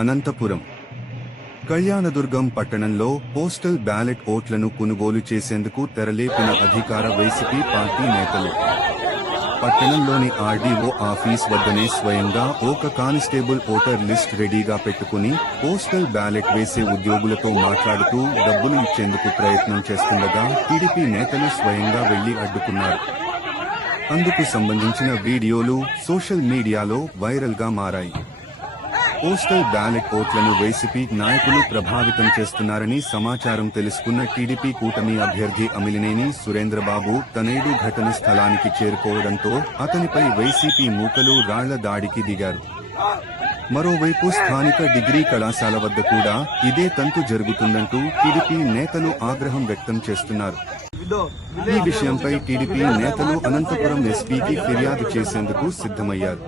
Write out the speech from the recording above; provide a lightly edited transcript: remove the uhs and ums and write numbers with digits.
అనంతపురం కళ్యాణదుర్గం పట్టణంలో postal ballot ఓట్లను కొనుగోలు చేసేందుకు తెరలేపిన అధికార వైసీపీ పార్టీ నేతలు. పట్టణంలోని ఆర్డీఓ ఆఫీస్ వద్దనే స్వయంగా ఒక కానిస్టేబుల్ ఓటర్ లిస్ట్ రెడీగా పెట్టుకుని పోస్టల్ బ్యాలెట్ వేసే ఉద్యోగులతో మాట్లాడుతూ డబ్బులు ఇచ్చేందుకు ప్రయత్నం చేస్తుండగా టీడీపీ నేతలు స్వయంగా వెళ్లి అడ్డుకున్నారు. అందుకు సంబంధించిన వీడియోలు సోషల్ మీడియాలో వైరల్ గా మారాయి. పోస్టల్ బ్యాలెట్ ఓట్లను వైసీపీ నాయకులు ప్రభావితం చేస్తున్నారని సమాచారం తెలుసుకున్న టీడీపీ కూటమి అభ్యర్థి అమిలినేని సురేంద్రబాబు తనయుడు ఘటన స్థలానికి చేరుకోవడంతో అతనిపై వైసీపీ మూకలు రాళ్ల దాడికి దిగారు. మరోవైపు స్థానిక డిగ్రీ కళాశాల వద్ద కూడా ఇదే తంతు జరుగుతుందంటూ టీడీపీ నేతలు ఆగ్రహం వ్యక్తం చేస్తున్నారు. ఈ విషయంపై టీడీపీ నేతలు అనంతపురం ఎస్పీకి ఫిర్యాదు చేసేందుకు సిద్ధమయ్యారు.